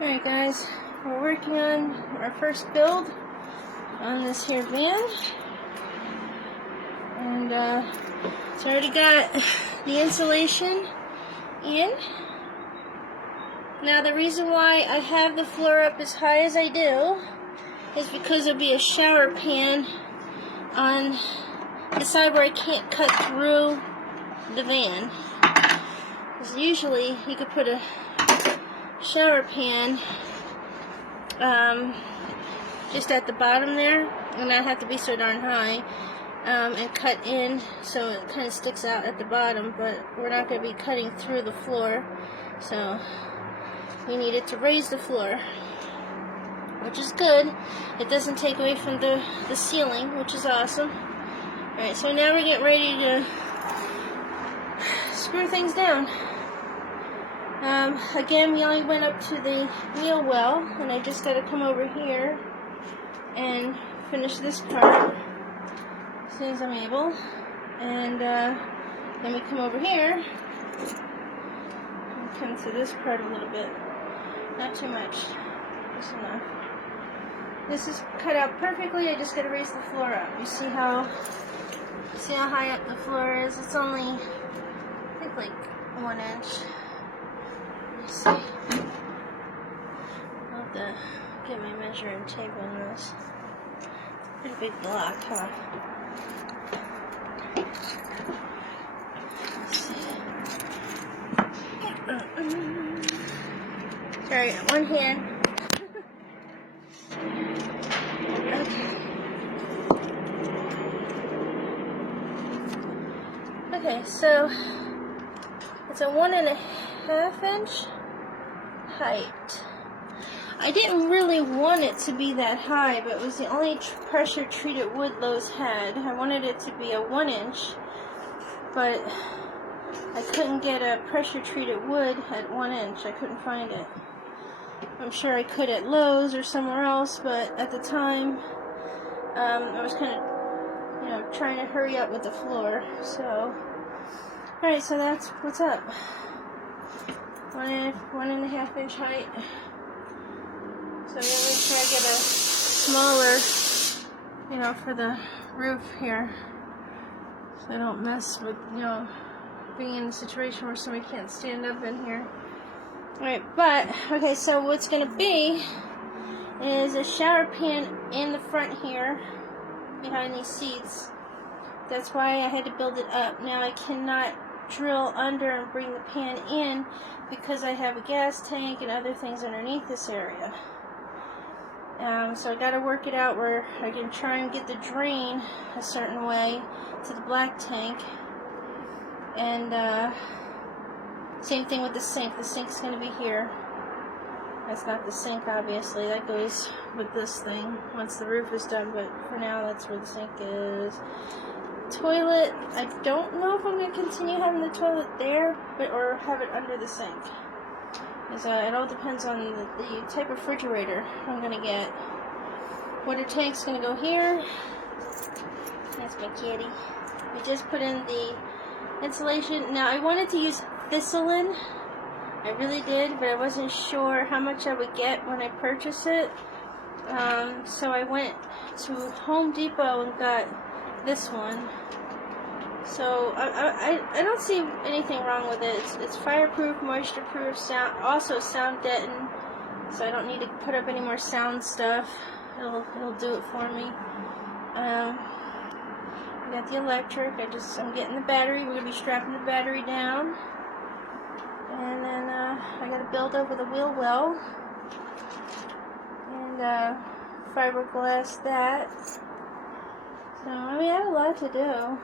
Alright guys, we're working on our first build on this here van. And it's already got the insulation in. Now the reason why I have the floor up as high as I do is because there'll be a shower pan on the side where I can't cut through the van. Because usually you could put a shower pan just at the bottom there and not have to be so darn high, and cut in so it kind of sticks out at the bottom, but we're not going to be cutting through the floor, so we needed to raise the floor, which is good. It doesn't take away from the ceiling, which is awesome. Alright, so now we're getting ready to screw things down. Again, we only went up to the wheel well, and I just got to come over here and finish this part as soon as I'm able. And then we come over here and come to this part a little bit. Not too much, just enough. This is cut out perfectly. I just got to raise the floor up. You see how high up the floor is? It's only, I think, like 1 inch. See. I'll have to get my measuring tape on this. Pretty big block, huh? Sorry, one hand. Okay, so it's a 1.5 inch height. I didn't really want it to be that high, but it was the only pressure treated wood Lowe's had. I wanted it to be a 1 inch, but I couldn't get a pressure treated wood at 1 inch. I couldn't find it. I'm sure I could at Lowe's or somewhere else, but at the time I was kind of, trying to hurry up with the floor. So, alright, so that's what's up. 1.5 inch height. So I'm gonna make sure I get a smaller, for the roof here, so I don't mess with, being in a situation where somebody can't stand up in here. Alright, but, okay, so what's gonna be is a shower pan in the front here, behind these seats. That's why I had to build it up. Now I cannot drill under and bring the pan in because I have a gas tank and other things underneath this area. So I got to work it out where I can try and get the drain a certain way to the black tank. And same thing with the sink. The sink's going to be here. That's not the sink, obviously. That goes with this thing once the roof is done, but for now that's where the sink is. Toilet, I don't know if I'm going to continue having the toilet there, or have it under the sink. Because it all depends on the type of refrigerator I'm going to get. Water tank's going to go here. That's my kitty. We just put in the insulation. Now I wanted to use Thistlein. I really did, but I wasn't sure how much I would get when I purchased it. So I went to Home Depot and got this one. So I don't see anything wrong with it. It's fireproof, moisture proof, also sound deadened, so I don't need to put up any more sound stuff. It'll do it for me. I got the electric. I'm getting the battery. We're gonna be strapping the battery down, and then I got to build over the wheel well and fiberglass that. So I have a lot to do.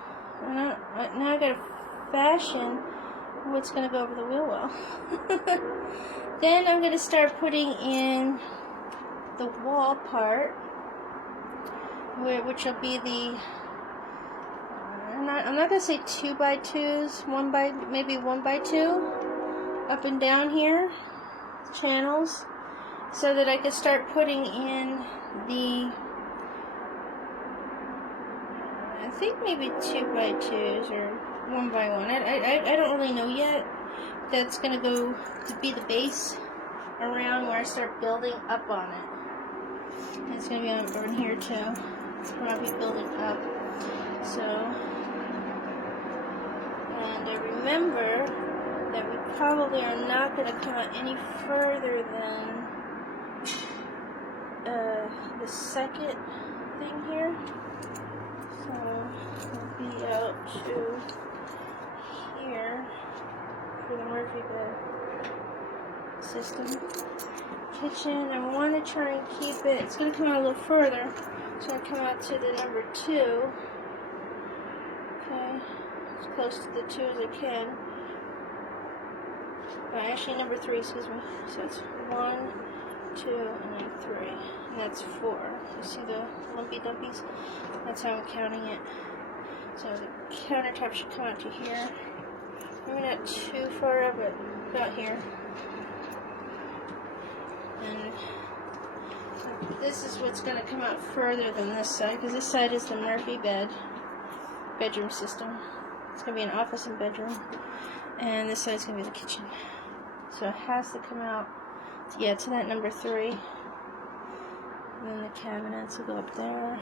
Now I gotta fashion what's gonna go over the wheel well. Then I'm gonna start putting in the wall part, which will be the, I'm not gonna say 2x2s, maybe 1x2, up and down here, channels, so that I can start putting in the, I think maybe 2x2s or 1x1. I don't really know yet, that's gonna go to be the base around where I start building up on it. And it's gonna be on here too. Where I'll be building up. So, and remember that we probably are not gonna come out any further than the second thing here. So we'll be out to here for the Murphy bed system. Kitchen, I want to try and keep it, it's going to come out a little further. It's going to come out to the number 2. Okay, as close to the 2 as I can. Actually number 3, excuse me. So it's 1, 2, and then 3. And that's 4. You see the lumpy dumpies? That's how I'm counting it. So the countertop should come out to here. Maybe not too far up, but about here. And this is what's going to come out further than this side, because this side is the Murphy bedroom system. It's going to be an office and bedroom. And this side's going to be the kitchen. So it has to come out, yeah, to that number 3. And then the cabinets will go up there.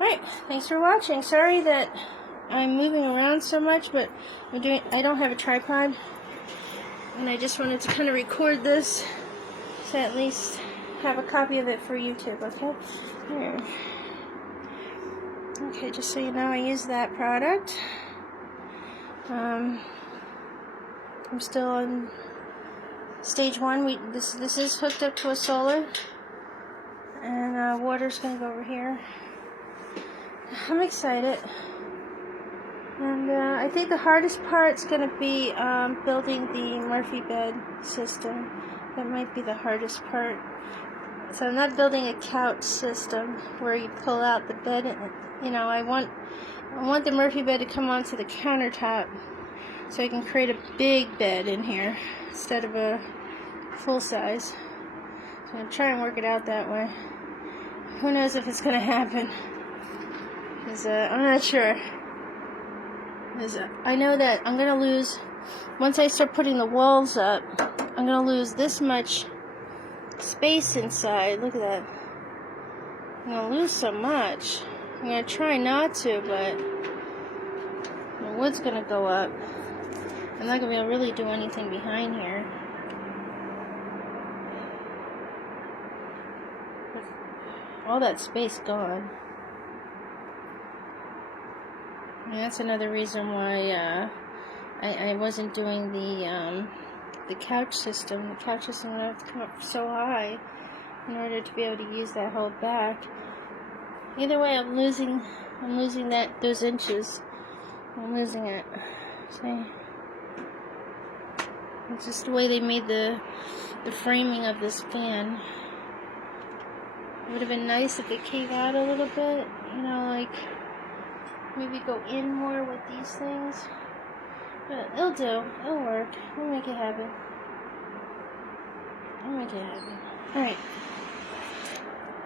Alright, thanks for watching. Sorry that I'm moving around so much, but I don't have a tripod. And I just wanted to kind of record this, so at least have a copy of it for YouTube, okay? Here. Okay, just so you know, I use that product. I'm still on stage 1. This is hooked up to a solar, and water's gonna go over here. I'm excited, and I think the hardest part's gonna be building the Murphy bed system. That might be the hardest part. So I'm not building a couch system where you pull out the bed. You know, I want the Murphy bed to come onto the countertop, so I can create a big bed in here instead of a full size. So I'm going to try and work it out that way. Who knows if it's going to happen? Because I'm not sure. Because I know that I'm going to lose, once I start putting the walls up, I'm going to lose this much space inside. Look at that. I'm going to lose so much. I'm going to try not to, but the wood's going to go up. I'm not going to be able to really do anything behind here. All that space gone. And that's another reason why I wasn't doing the couch system. The couch system would have to come up so high in order to be able to use that whole back. Either way, I'm losing those inches. I'm losing it. See? It's just the way they made the framing of this fan. It would have been nice if it came out a little bit, you know, like maybe go in more with these things. But it'll do. It'll work. We'll make it happen. Alright.